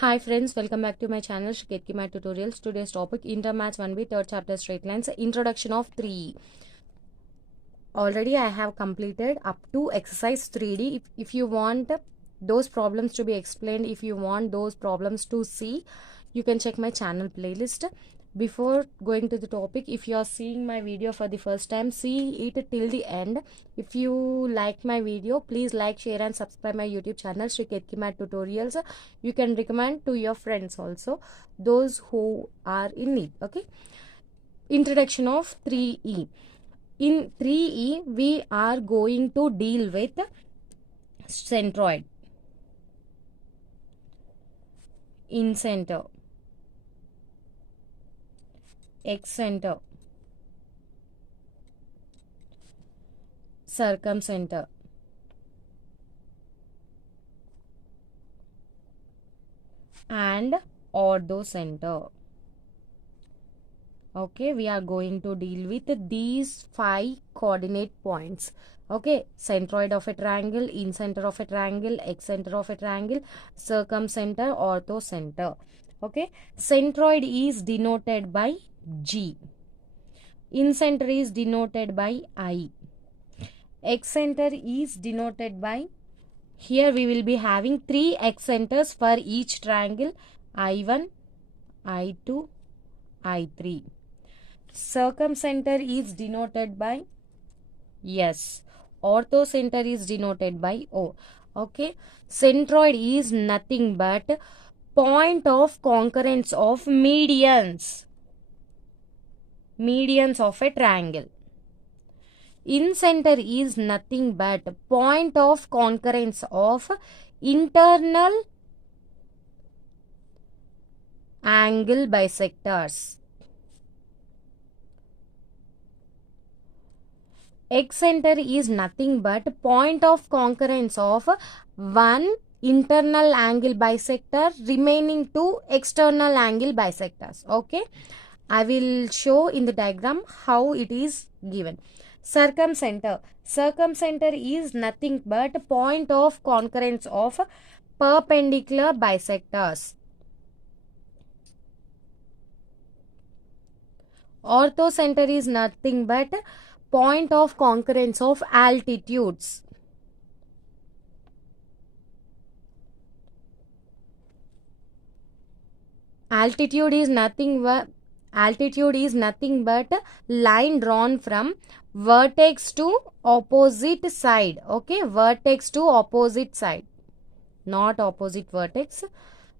Hi friends, welcome back to my channel Shiketki Math Tutorials. Today's topic Intermaths 1B, third chapter straight lines, introduction of 3. Already I have completed up to exercise 3D. If you want those problems to be explained, if you want those problems to see, you can check my channel playlist. Before going to the topic, if you are seeing my video for the first time, see it till the end. If you like my video, please like, share and subscribe my YouTube channel Shri Ketki Math Tutorials. You can recommend to your friends also, those who are in need. Okay. Introduction of 3E. In 3E, we are going to deal with centroid, incenter, excenter, circumcenter, and orthocenter. Okay, we are going to deal with these 5 coordinate points. Okay, centroid of a triangle, incenter of a triangle, excenter of a triangle, circumcenter, orthocenter. Okay, centroid is denoted by G. Incenter is denoted by I. Excenter is denoted by, here we will be having 3 excenters for each triangle, I1, I2, I3. Circumcenter is denoted by S. Orthocenter is denoted by O. Okay. Centroid is nothing but point of concurrence of medians. Medians of a triangle. Incenter is nothing but point of concurrence of internal angle bisectors. Excenter is nothing but point of concurrence of one internal angle bisector remaining two external angle bisectors. Okay, I will show in the diagram how it is given. Circumcenter. Circumcenter is nothing but point of concurrence of perpendicular bisectors. Orthocenter is nothing but point of concurrence of altitudes. Altitude is nothing but line drawn from vertex to opposite side. Okay, vertex to opposite side, not opposite vertex.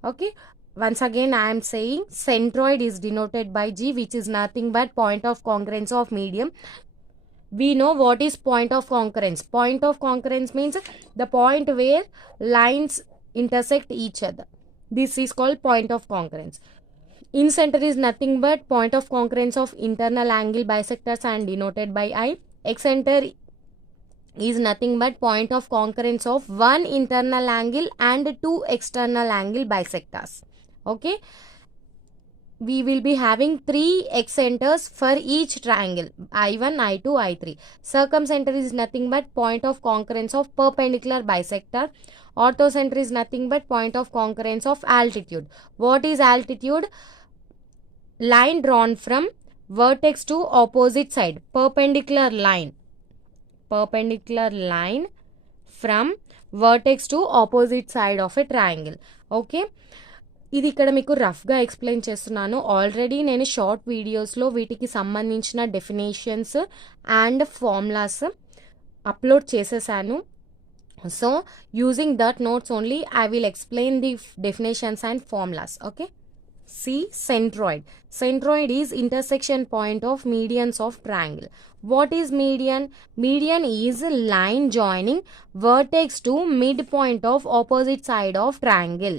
Okay, once again I am saying centroid is denoted by G, which is nothing but point of concurrence of medium. We know what is point of concurrence. Point of concurrence means the point where lines intersect each other. This is called point of concurrence. Incenter is nothing but point of concurrence of internal angle bisectors and denoted by I. Excenter is nothing but point of concurrence of one internal angle and two external angle bisectors. Okay. We will be having 3 excenters for each triangle, I1, I2, I3. Circumcenter is nothing but point of concurrence of perpendicular bisector. Orthocenter is nothing but point of concurrence of altitude. What is altitude? Line drawn from vertex to opposite side. Perpendicular line from vertex to opposite side of a triangle. Okay. ఇది ఇక్కడ మీకు రఫ్గా explain చేస్తున్నాను. Already నేను short వీడియోస్లో వీటికి సంబంధించిన definitions and formulas upload చేసేసాను. So using that notes only I will explain the definitions and formulas. Okay, C centroid. Centroid is intersection point of medians of triangle. What is median? Median is a line joining vertex to midpoint of opposite side of triangle.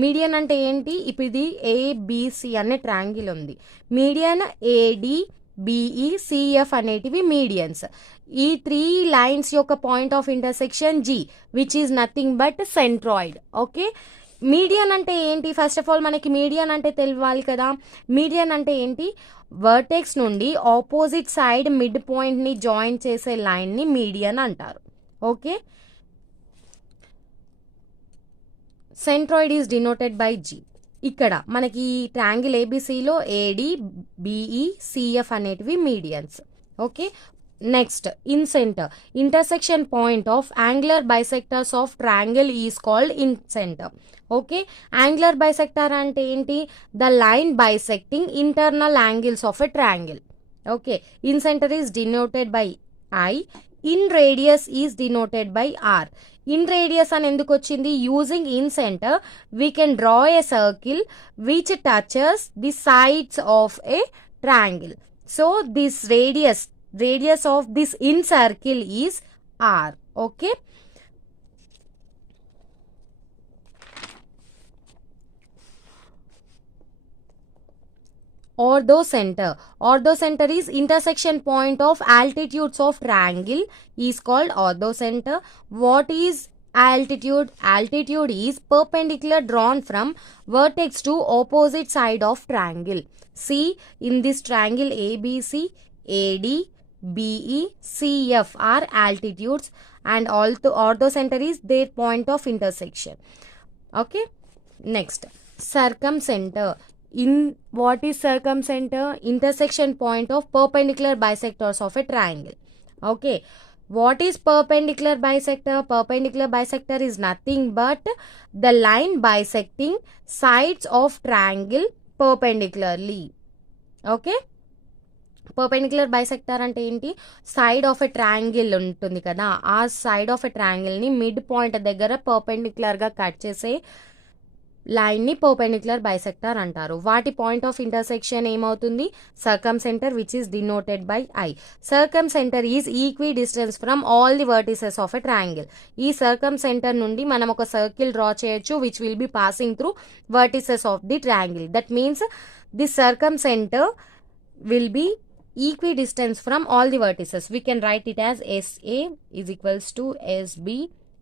Median అంటే ఏంటి? ఇప్పుడు ఇది ABC అనే triangle ఉంది. Median AD BE CF అనేటివి medians. ఈ 3 lines యొక్క point of intersection G, which is nothing but centroid. Okay, median అంటే ఏంటి? ఫస్ట్ ఆఫ్ ఆల్ మనకి మీడియన్ అంటే తెలియాలి కదా. మీడియన్ అంటే ఏంటి? వర్టెక్స్ నుండి ఆపోజిట్ సైడ్ మిడ్ పాయింట్ని జాయిన్ చేసే లైన్ని మీడియన్ అంటారు. Okay, centroid is denoted by G. ఇక్కడ మనకి ట్రయాంగిల్ ఏబిసిలో ఏడి, బిఈ, సిఎఫ్ అనేటివి medians. Okay, next incentre, intersection point of angular bisectors of triangle is called incentre. Okay, angular bisector అంటే ఏంటి? The line bisecting internal angles of a triangle. Okay, incentre is denoted by I, inradius is denoted by R. Inradius అని ఎందుకు వచ్చింది? Using incentre we can draw a circle which touches the sides of a triangle. So this radius of this in circle is r. Okay, orthocenter is intersection point of altitudes of triangle is called orthocenter. What is altitude? Altitude is perpendicular drawn from vertex to opposite side of triangle. See, in this triangle ABC, AD, BE, CF are altitudes, and orthocenter is their point of intersection. Okay, next circumcenter. In what is circumcenter? Intersection point of perpendicular bisectors of a triangle. Okay, what is perpendicular bisector? Perpendicular bisector is nothing but the line bisecting sides of triangle perpendicularly. Okay, perpendicular bisector అంటే ఏంటి? Side of a triangle ఉంటుంది కదా, ఆ side of a ట్రయాంగిల్ని mid point దగ్గర పర్పెండిక్యులర్గా cut చేసే లైన్ని పర్పెండిక్యులర్ బైసెక్టర్ అంటారు. వాటి పాయింట్ ఆఫ్ ఇంటర్సెక్షన్ ఏమవుతుంది? Circumcentre which is denoted by I. Circumcentre is equidistance from all the vertices of a triangle. ఈ సర్కమ్సెంటర్ నుండి మనం ఒక సర్కిల్ డ్రా చేయొచ్చు which will be passing through vertices of the triangle. That means the circumcentre will be equidistance from all the vertices. We can write it as SA is equals to SB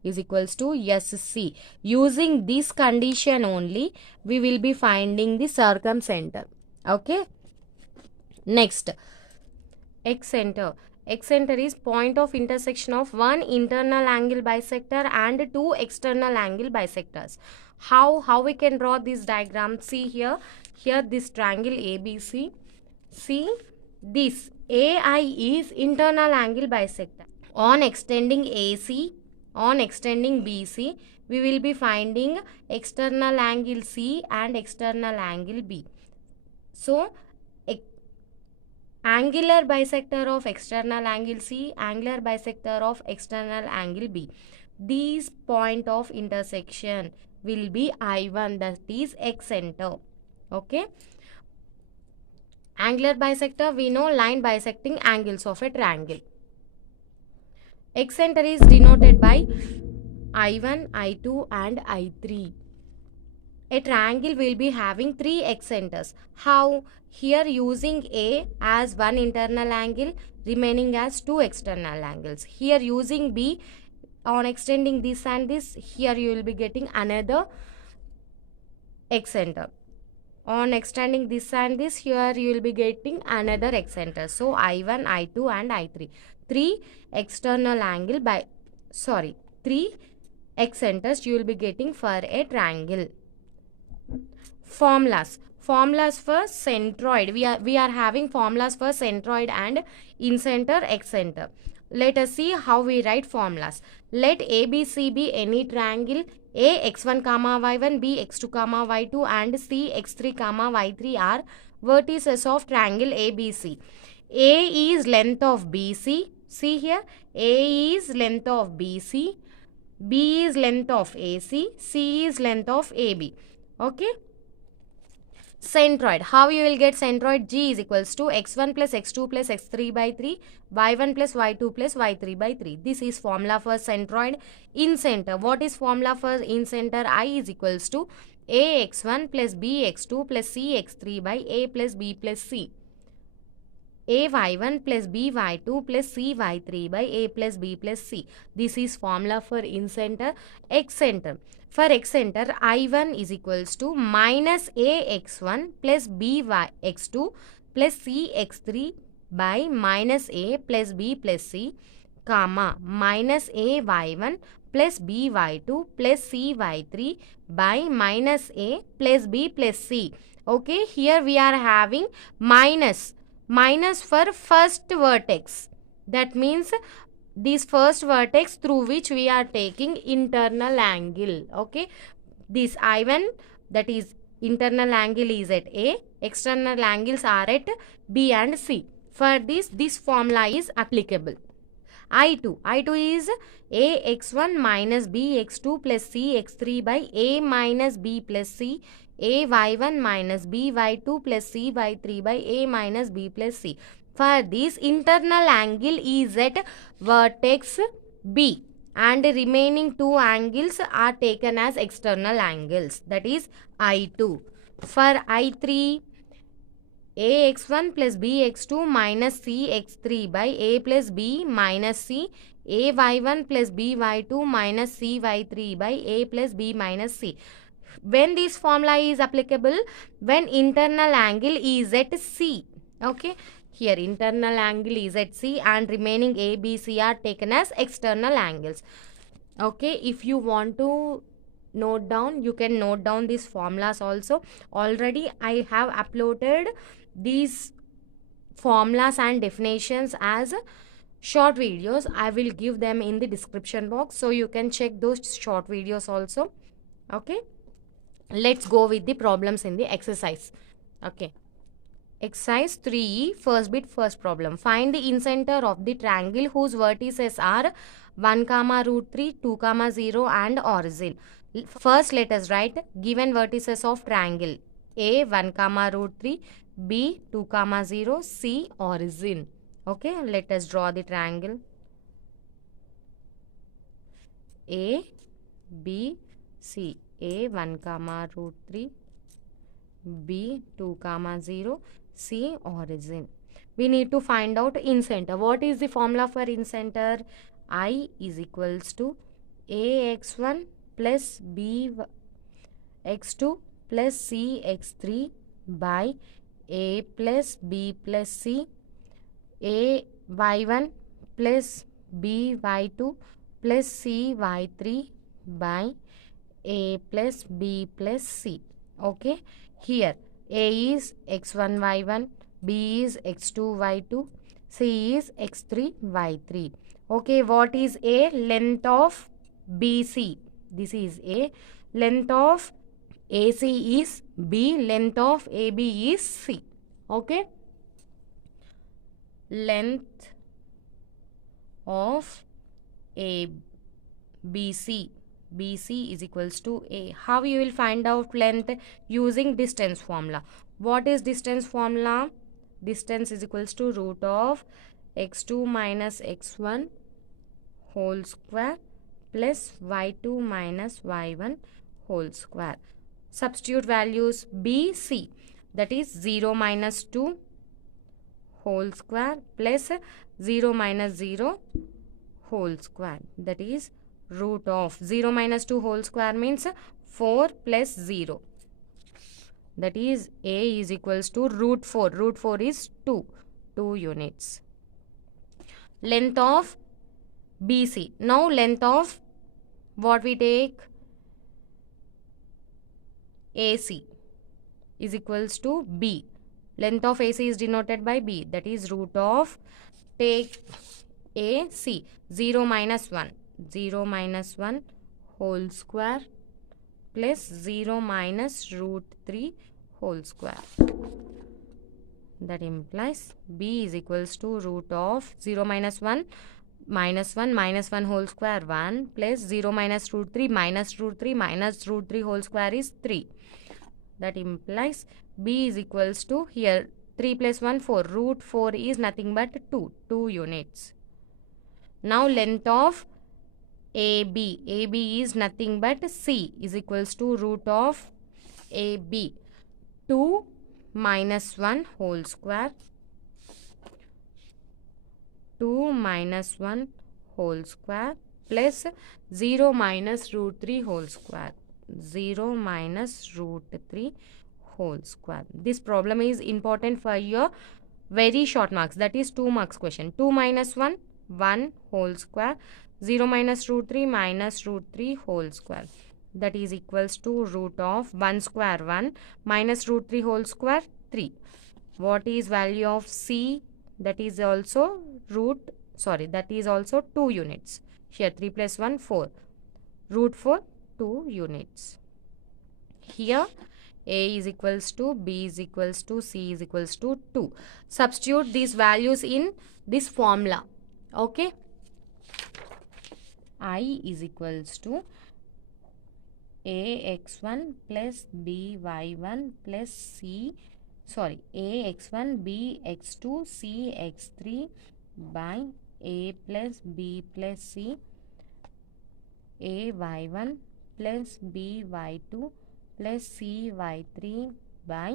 is equals to SC. Using this condition only, we will be finding the circumcenter. Okay, next excenter. Excenter is point of intersection of one internal angle bisector and two external angle bisectors. How we can draw this diagram? See here this triangle ABC. See, this AI is internal angle bisector. On extending AC, on extending BC, we will be finding external angle C and external angle B. So, angular bisector of external angle C, angular bisector of external angle B. These point of intersection will be I1, that is excenter. Okay. Angular bisector, we know line bisecting angles of a triangle. Excenter is denoted by I1, I2 and I3. A triangle will be having three excenters. How? Here using A as one internal angle, remaining as two external angles. Here using B, on extending this and this, here you will be getting another excenter. On extending this and this, here you will be getting another excenter. So I1, I2 and I3. Three excenters you will be getting for a triangle. Formulas for centroid. We are having formulas for centroid and incenter, excenter. Let us see how we write formulas. Let ABC be any triangle. A x1 comma y1, B x2 comma y2 and C x3 comma y3 are vertices of triangle ABC. A is length of BC. See here, A is length of BC, B is length of AC, C is length of AB. Okay. Centroid. How you will get centroid? G is equals to x1 plus x2 plus x3 by 3, y1 plus y2 plus y3 by 3. This is formula for centroid. In center, what is formula for in center? I is equals to a x1 plus b x2 plus c x3 by a plus b plus c. A y1 plus b y2 plus c y3 by a plus b plus c. This is formula for in center. Excenter. For excenter, I1 is equals to minus a x1 plus b x2 plus c x3 by minus a plus b plus c, comma minus a y1 plus by2 plus cy3 by minus a plus b plus c. Okay, here we are having minus for first vertex. That means this first vertex through which we are taking internal angle. Okay, this I1, that is internal angle, is at A, external angles are at B and C. For this formula is applicable. I2 is ax1 minus bx2 plus cx3 by a minus b plus c, ay1 minus by2 plus cy3 by a minus b plus c. For this, internal angle is at vertex B and remaining two angles are taken as external angles, that is I2. For I3, ax1 plus bx2 minus cx3 by a plus b minus c, ay1 plus by2 minus cy3 by a plus b minus c. When this formula is applicable, when internal angle is at C. Okay, here internal angle is at C and remaining A, B, C are taken as external angles. Okay, if you want to note down, you can note down these formulas also. Already I have uploaded these formulas and definitions as short videos. I will give them in the description box, so you can check those short videos also. Okay, let's go with the problems in the exercise. Okay, exercise 3, first bit, first problem. Find the incenter of the triangle whose vertices are 1 comma root 3, 2 comma 0 and origin. First let us write given vertices of triangle. A 1 comma root 3, B 2 comma 0, C origin. Okay, let us draw the triangle A, B, C. A 1 comma root 3, B 2 comma 0, C origin. We need to find out incenter. What is the formula for incenter? I is equals to ax1 plus bx2 plus cx3 by a plus b plus c, ay1 plus by2 plus cy3 by a plus b plus c. Okay, here A is x1 y1, B is x2 y2, C is x3 y3. Okay, what is A? Length of BC. This is A. Length of AC is B. Length of AB is C. Okay, length of BC is equals to A. How you will find out length? Using distance formula. What is distance formula? Distance is equals to root of x2 minus x1 whole square plus y2 minus y1 whole square. Substitute values B, C, that is 0 minus 2 whole square plus 0 minus 0 whole square, that is root of 0 minus 2 whole square means 4 plus 0, that is A is equals to root 4. Root 4 is 2 units. Length of BC. Now length of what we take? AC is equals to B. Length of AC is denoted by B, that is root of, take AC, 0 minus 1. 0 minus 1 whole square plus 0 minus root 3 whole square. That implies B is equals to root of 0 minus 1 minus 1 whole square 1 plus 0 minus root 3 minus root 3 minus root 3 whole square is 3. That implies B is equals to, here 3 plus 1 4. Root 4 is nothing but 2 units. Now length of AB. AB is nothing but C is equals to root of AB. 2 minus 1 whole square. 2 minus 1 whole square plus 0 minus root 3 whole square. 0 minus root 3 whole square. This problem is important for your very short marks, that is 2 marks question. 2 minus 1 1 whole square. 0 minus root 3 minus root 3 whole square. That is equals to root of 1 square 1 minus root 3 whole square 3. What is value of C? That is also that is also 2 units. Here 3 plus 1 4. Root 4 2 units. Here A is equals to, B is equals to, C is equals to 2. Substitute these values in this formula. Okay. I is equals to AX1 plus BY1 plus AX1 BX2 CX3 by A plus B plus C AY1 plus BY2 plus CY3 by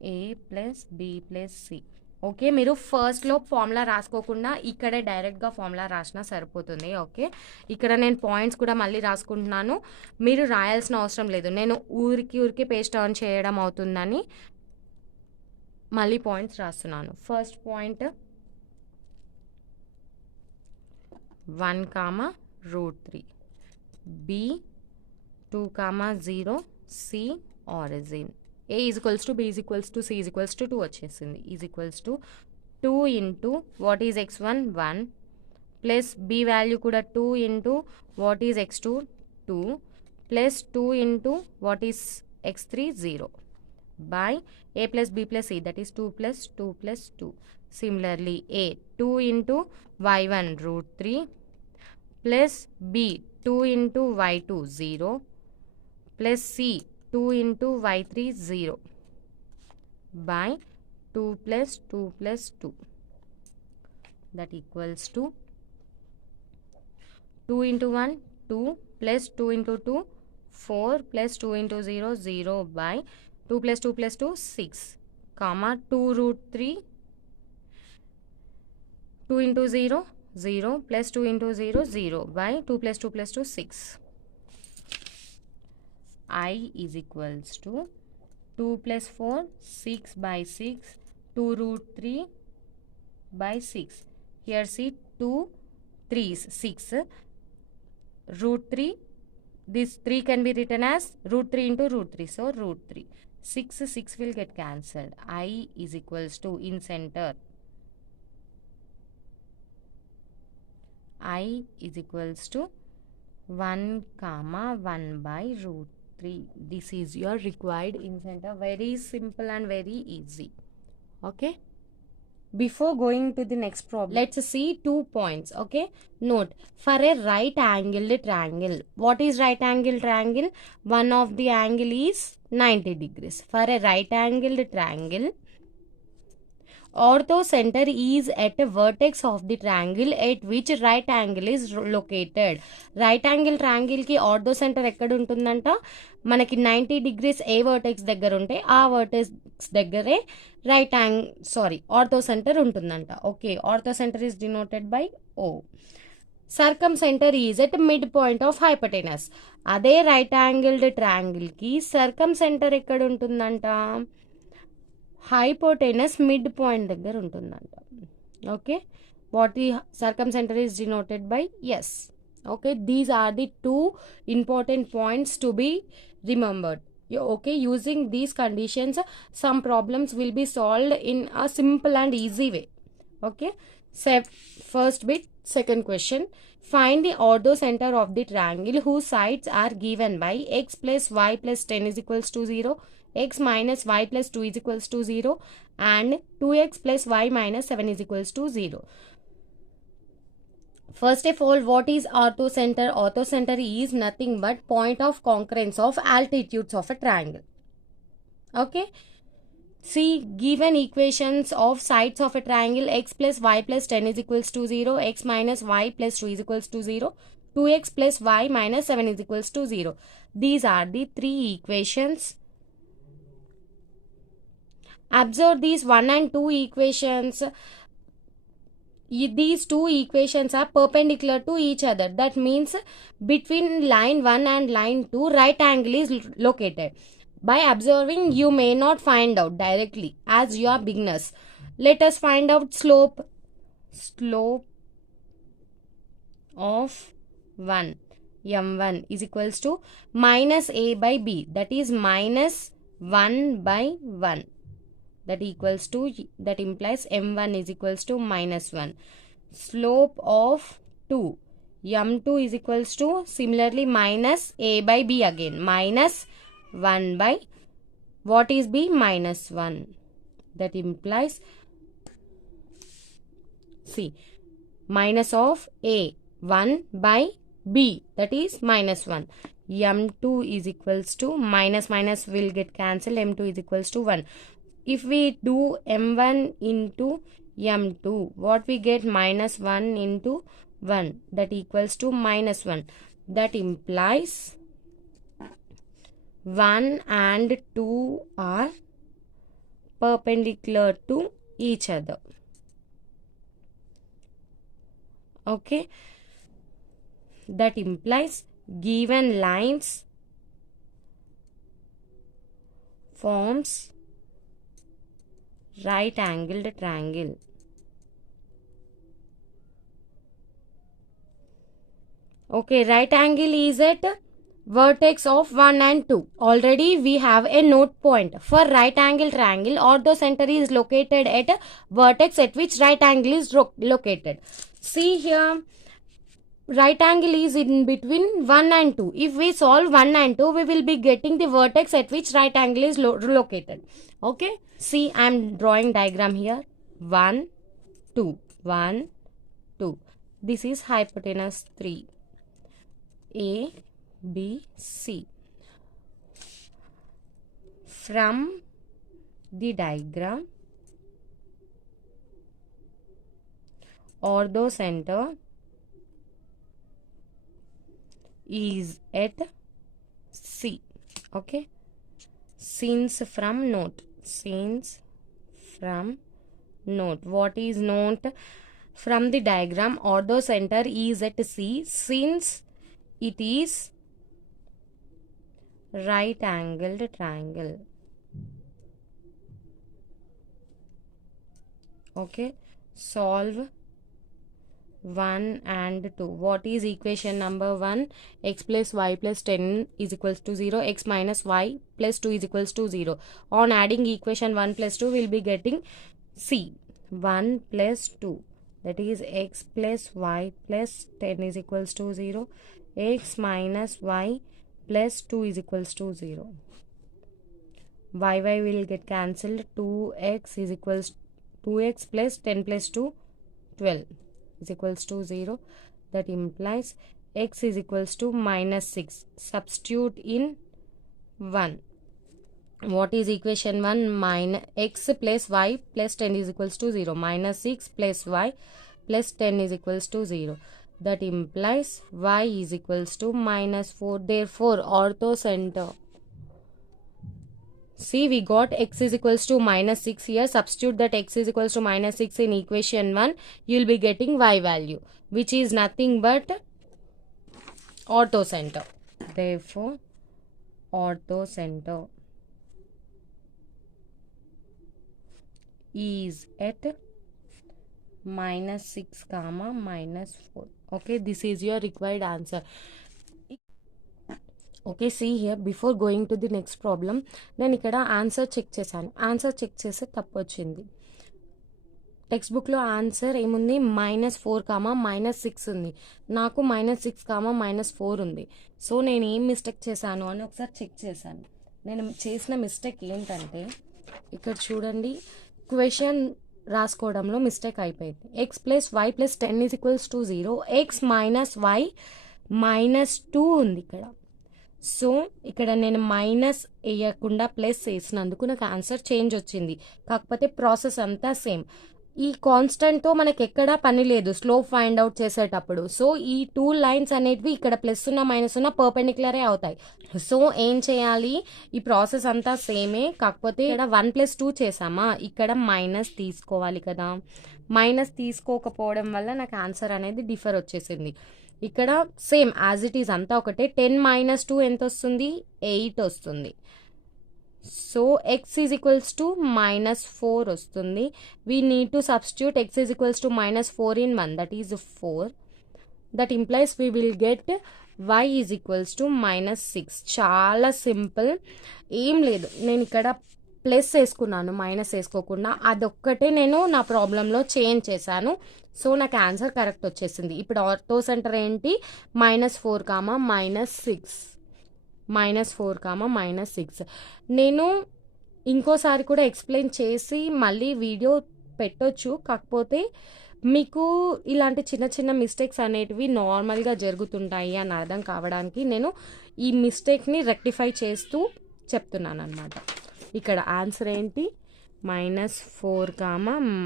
A plus B plus C. Okay, మీరు ఫస్ట్లో formula రాసుకోకుండా ఇక్కడే డైరెక్ట్గా formula రాసినా సరిపోతుంది. Okay, ఇక్కడ నేను points కూడా మళ్ళీ రాసుకుంటున్నాను, మీరు రాయాల్సిన అవసరం లేదు. నేను ఊరికి పేజ్ టర్న్ చేయడం అవుతుందని మళ్ళీ పాయింట్స్ రాస్తున్నాను. First point 1, √3, B 2, 0, C origin. A is equals to, B is equals to, C is equals to 2 వచ్చేసింది. is equals to 2 into what is x1 1 plus B value కూడా 2 into what is x2 2 plus 2 into what is x3 0 by A plus B plus C, that is 2 plus 2 plus 2. Similarly A 2 into y1 √3 plus B 2 into y2 0 plus C 2 into y3 0 by 2 plus 2 plus 2, that equals to 2 into 1 2 plus 2 into 2 4 plus 2 into 0 0 by 2 plus 2 plus 2 6, 2 √3 2 into 0 0 plus 2 into 0 0 by 2 plus 2 plus 2 6. I is equals to 2 plus 4 6 by 6 2 √3 by 6. Here see 2 3s 6 √3. This 3 can be written as √3 into √3. So √3. 6 will get cancelled. I is equals to, in center, I is equals to 1, 1 by √3. This is your required in center. Very simple and very easy. Okay, before going to the next problem, let's see 2 points. Okay, note, for a right angled triangle, what is right angled triangle? One of the angle is 90 degrees. For a right angled triangle, ortho center is at a vertex of the triangle at which right angle is located. Right angle ట్రయాంగిల్కి orthocentre ఎక్కడ ఉంటుందంట? మనకి 90 degrees ఏ vertex దగ్గర ఉంటే ఆ vertex దగ్గరే orthocentre ఉంటుందంట. Okay, orthocentre is denoted by O. Circumcentre is at mid point of hypotenuse. అదే రైట్ యాంగిల్డ్ ట్రయాంగిల్కి సర్కమ్ సెంటర్ ఎక్కడ ఉంటుందంట? హైపోటెనస్ మిడ్ పాయింట్ దగ్గర ఉంటుందంట. Okay, what the circumcentre is denoted by S. Okay, these are the 2 important points to be remembered. Okay, using these conditions some problems will be solved in a simple and easy way. Okay, so first bit, second question, find the ortho center of the triangle whose sides are given by x plus y plus 10 is equals to 0, x minus y plus 2 is equals to 0 and 2x plus y minus 7 is equals to 0. First of all, what is ortho center? Ortho center is nothing but point of concurrence of altitudes of a triangle. Okay, see, given equations of sides of a triangle, x plus y plus 10 is equals to 0, x minus y plus 2 is equals to 0, 2x plus y minus 7 is equals to 0. These are the 3 equations. Observe these 1 and 2 equations. These 2 equations are perpendicular to each other. That means between line 1 and line 2, right angle is located. By observing, you may not find out directly as you are beginners. Let us find out slope. Slope of 1, m1 is equals to minus a by b, that is minus 1 by 1. That implies m1 is equals to minus 1. Slope of 2, m2 is equals to similarly minus a by b again, minus 1 by what is b? Minus 1. That implies, see, minus of a 1 by b, that is minus 1. m2 is equals to minus will get cancelled, m2 is equals to 1. If we do m1 into m2, what we get? Minus 1 into 1, that equals to minus 1. That implies 1 and 2 are perpendicular to each other. Okay, that implies given lines forms right angled triangle. Okay, right angle is at vertex of 1 and 2. Already we have a note point. For right angle triangle, orthocenter is located at a vertex at which right angle is located. See here, right angle is in between 1 and 2. If we solve 1 and 2, we will be getting the vertex at which right angle is located. Okay, see, I am drawing diagram here. 1, 2, 1, 2. This is hypotenuse 3. A, B, C. From the diagram, orthocenter is at C. Okay, since from note, what is note? From the diagram, orthocenter is at C since it is right angled triangle. Okay, solve 1 and 2. What is equation number 1? X plus y plus 10 is equals to 0. X minus y plus 2 is equals to 0. On adding equation 1 plus 2, we will be getting C. 1 plus 2. That is x plus y plus 10 is equals to 0. X minus y plus 2 is equals to 0. Y will get cancelled. 2x is equals 2x plus 10 plus 2, 12 is equals to 0. That implies x is equals to minus 6. Substitute in 1. What is equation 1? Minus x plus y plus 10 is equals to 0. Minus 6 plus y plus 10 is equals to 0. That implies y is equals to minus 4. Therefore, orthocenter. See, we got x is equals to minus 6 here. Substitute that x is equals to minus 6 in equation 1. You will be getting y value, which is nothing but orthocenter. Therefore, orthocenter is at minus 6 comma minus 4. Okay, this is your required answer. Okay, see here, before going to the next problem, నేను ఇక్కడ answer check చేశాను. Answer check చేస్తే తప్పు వచ్చింది. Text బుక్లో answer ఏముంది? -4 comma -6 ఉంది. నాకు -6 కామా -4 ఉంది. సో నేను ఏం మిస్టేక్ చేశాను అని ఒకసారి చెక్ చేశాను. నేను చేసిన మిస్టేక్ ఏంటంటే, ఇక్కడ చూడండి, క్వశ్చన్ రాసుకోవడంలో మిస్టేక్ అయిపోయింది. x plus y plus 10 is equals to 0. x minus y -2 ఉంది ఇక్కడ. సో ఇక్కడ నేను మైనస్ వేయకుండా ప్లస్ వేసినందుకు నాకు ఆన్సర్ చేంజ్ వచ్చింది. కాకపోతే ప్రాసెస్ అంతా సేమ్. ఈ కాన్స్టెంట్తో మనకి ఎక్కడా పని లేదు స్లోప్ ఫైండ్ అవుట్ చేసేటప్పుడు. సో ఈ 2 లైన్స్ అనేటివి ఇక్కడ ప్లస్ ఉన్న మైనస్ ఉన్న పర్పెండిక్యులరే అవుతాయి. సో ఏం చేయాలి? ఈ ప్రాసెస్ అంతా సేమే, కాకపోతే ఇక్కడ 1+2 చేసామా, ఇక్కడ మైనస్ తీసుకోవాలి కదా. మైనస్ తీసుకోకపోవడం వల్ల నాకు ఆన్సర్ అనేది డిఫర్ వచ్చేసింది. ఇక్కడ సేమ్ యాజ్ ఇట్ ఈజ్ అంతా ఒకటే. 10 - 2 ఎంత వస్తుంది? 8 వస్తుంది. So x is equals to -4 వస్తుంది. We need to substitute x is equals to -4 in 1, that is 4. That implies we will get y is equals to -6. చాలా సింపుల్, ఏం లేదు. నేను ఇక్కడ ప్లస్ వేసుకున్నాను, మైనస్ వేసుకోకుండా. అదొక్కటే నేను నా ప్రాబ్లంలో చేంజ్ చేశాను. సో నాకు ఆన్సర్ కరెక్ట్ వచ్చేసింది. ఇప్పుడు ఆర్థో సెంటర్ ఏంటి, -4, -6, -4, -6. నేను ఇంకోసారి కూడా ఎక్స్ప్లెయిన్ చేసి మళ్ళీ వీడియో పెట్టొచ్చు. కాకపోతే మీకు ఇలాంటి చిన్న చిన్న మిస్టేక్స్ అనేటివి నార్మల్గా జరుగుతుంటాయి అని అర్థం కావడానికి నేను ఈ మిస్టేక్ని రెక్టిఫై చేస్తూ చెప్తున్నాను అనమాట. ఇక్కడ ఆన్సర్ ఏంటి, -4,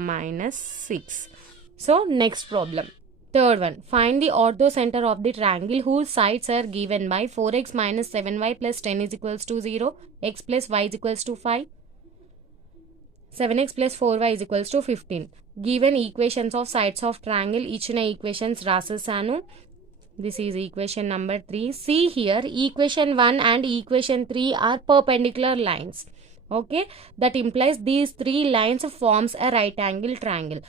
-6. So next problem, third one. Find the orthocentre of the triangle whose sides are given by 4x - 7y + 10 = 0, x + y = 5, 7x + 4y = 15. Given equations of sides of triangle. ఇచ్చిన equations రాసేసాను. This is equation number 3. See here, equation 1 and equation 3 are perpendicular lines. Okay, that implies these 3 lines forms a right angle triangle.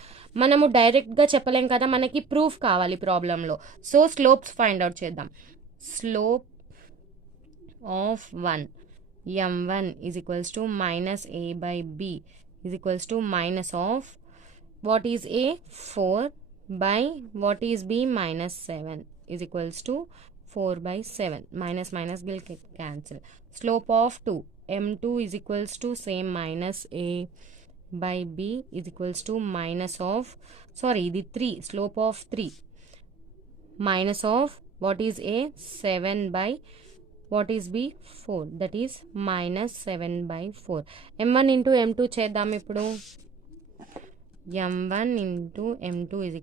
మనము డైరెక్ట్గా చెప్పలేం కదా, మనకి proof కావాలి ప్రాబ్లంలో. So slopes find out చేద్దాం. Slope of 1, m1 = -a/b - of what is a, 4 by what is b, -7 = 4/7. Minus will cancel. Slope of 2, m2 = same -a/b - of, sorry, the 3, slope of 3 minus of what is a, 7 by what is b, 4, that is -7/4. m1 into m2 చేద్దాం ఇప్పుడు. m1 into m2 =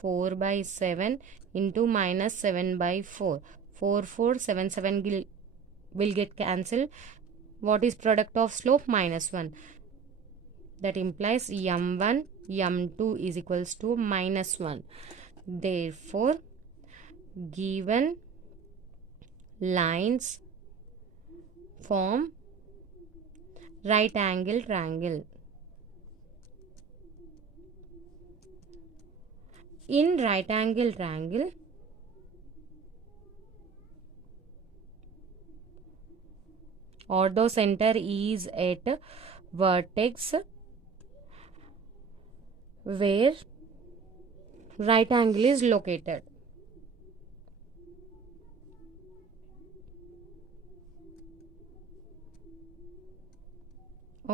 4/7 into -7/4. 4, 4, 7, 7 will get cancelled. What is product of slope? -1. That implies m1, m2 = -1. Therefore, given lines form right angle triangle. In right angle triangle, ortho center is at vertex where right angle is located.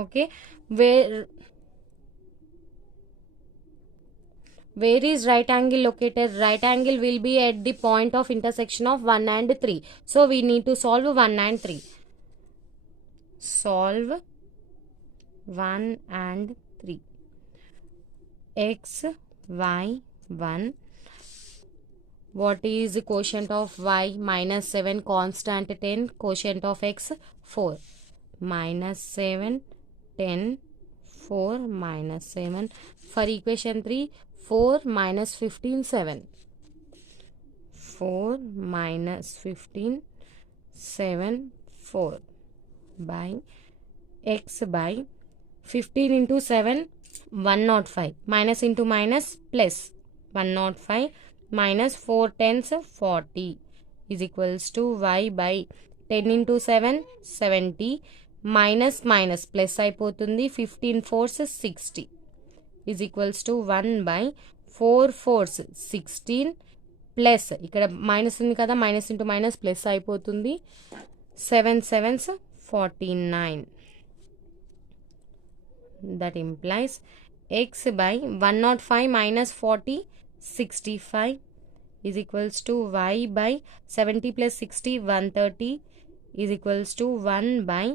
Okay, where is right angle located? Right angle will be at the point of intersection of 1 and 3. So we need to solve 1 and 3. Solve 1 and 3. X, y, 1. What is the quotient of y? -7, constant 10. Quotient of x, 4. -7, 10, 4, -7. For equation 3, 4 - 15, 7. 4 - 15, 7, 4 by x by 15 into 7, 105. Minus into minus plus 105 minus 4 tens 40 is equals to y by 10 into 7, 70. Minus plus అయిపోతుంది. 15 4s 60 is equals to 1 by 4 4s 16 plus ఇక్కడ minus ఉంది కదా, minus into minus plus అయిపోతుంది. 7 7s 49. That implies x by 105 minus 40, 65 is equals to y by 70 plus 60, 130 is equals to 1 by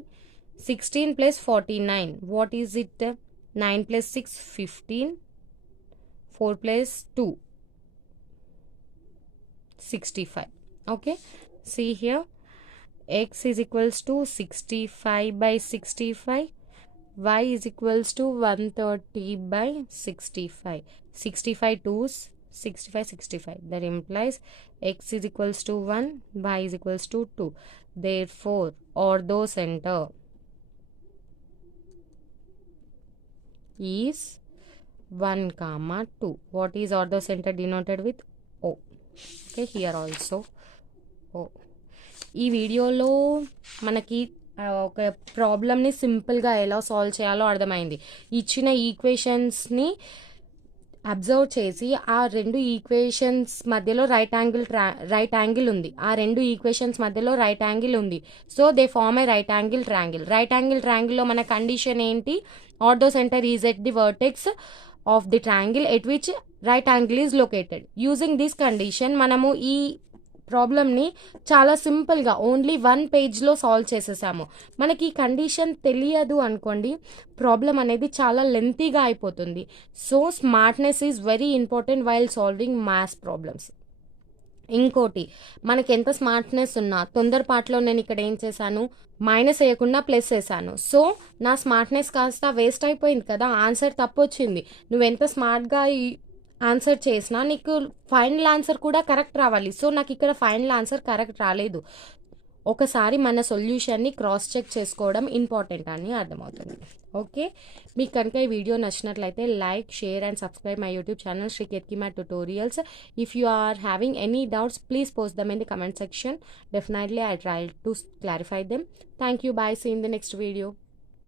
16 plus 49. What is it? 9 plus 6, 15. 4 plus 2, 65. Okay. See here. X is equals to 65 by 65. Y is equals to 130 by 65. 65 2s, 65, 65. That implies x is equals to 1, y is equals to 2. Therefore, ortho center is 1, 2. What is ortho center denoted with O? Okay, here also. O, ఈ వీడియోలో మనకి ఒక ప్రాబ్లమ్ని సింపుల్గా ఎలా solve చేయాలో అర్థమైంది. ఇచ్చిన ఈక్వేషన్స్ని అబ్జర్వ్ చేసి ఆ రెండు ఈక్వేషన్స్ మధ్యలో రైట్ యాంగిల్ ఉంది. ఆ రెండు ఈక్వేషన్స్ మధ్యలో రైట్ యాంగిల్ ఉంది. So they form a right angle triangle. Right angle ట్రయాంగిల్లో మన కండిషన్ ఏంటి? Orthocentre is at the vertex of the triangle at which right angle is located. Using this condition మనము ఈ ప్రాబ్లమ్ని చాలా సింపుల్గా ఓన్లీ 1 పేజ్లో సాల్వ్ చేసేసాము. మనకి ఈ కండిషన్ తెలియదు అనుకోండి, ప్రాబ్లం అనేది చాలా లెంతీగా అయిపోతుంది. So smartness is very important while solving maths problems. ఇంకోటి, మనకి ఎంత స్మార్ట్నెస్ ఉన్నా తొందరపాటులో నేను ఇక్కడ ఏం చేశాను, మైనస్ వేయకుండా ప్లస్ వేసాను. సో నా స్మార్ట్నెస్ కాస్త వేస్ట్ అయిపోయింది కదా, ఆన్సర్ తప్పు వచ్చింది. నువ్వెంత స్మార్ట్గా ఆన్సర్ చేసినా నీకు ఫైనల్ ఆన్సర్ కూడా కరెక్ట్ రావాలి. సో నాకు ఇక్కడ ఫైనల్ ఆన్సర్ కరెక్ట్ రాలేదు. ఒకసారి మన సొల్యూషన్ని క్రాస్ చెక్ చేసుకోవడం ఇంపార్టెంట్ అని అర్థమవుతుంది. ఓకే, మీకు కనుక ఈ వీడియో నచ్చినట్లయితే like, share and subscribe my YouTube channel Shri Ketki math tutorials. If you are having any doubts please post them in the comment section. Definitely I try to clarify them. Thank you. Bye. See you in the next video.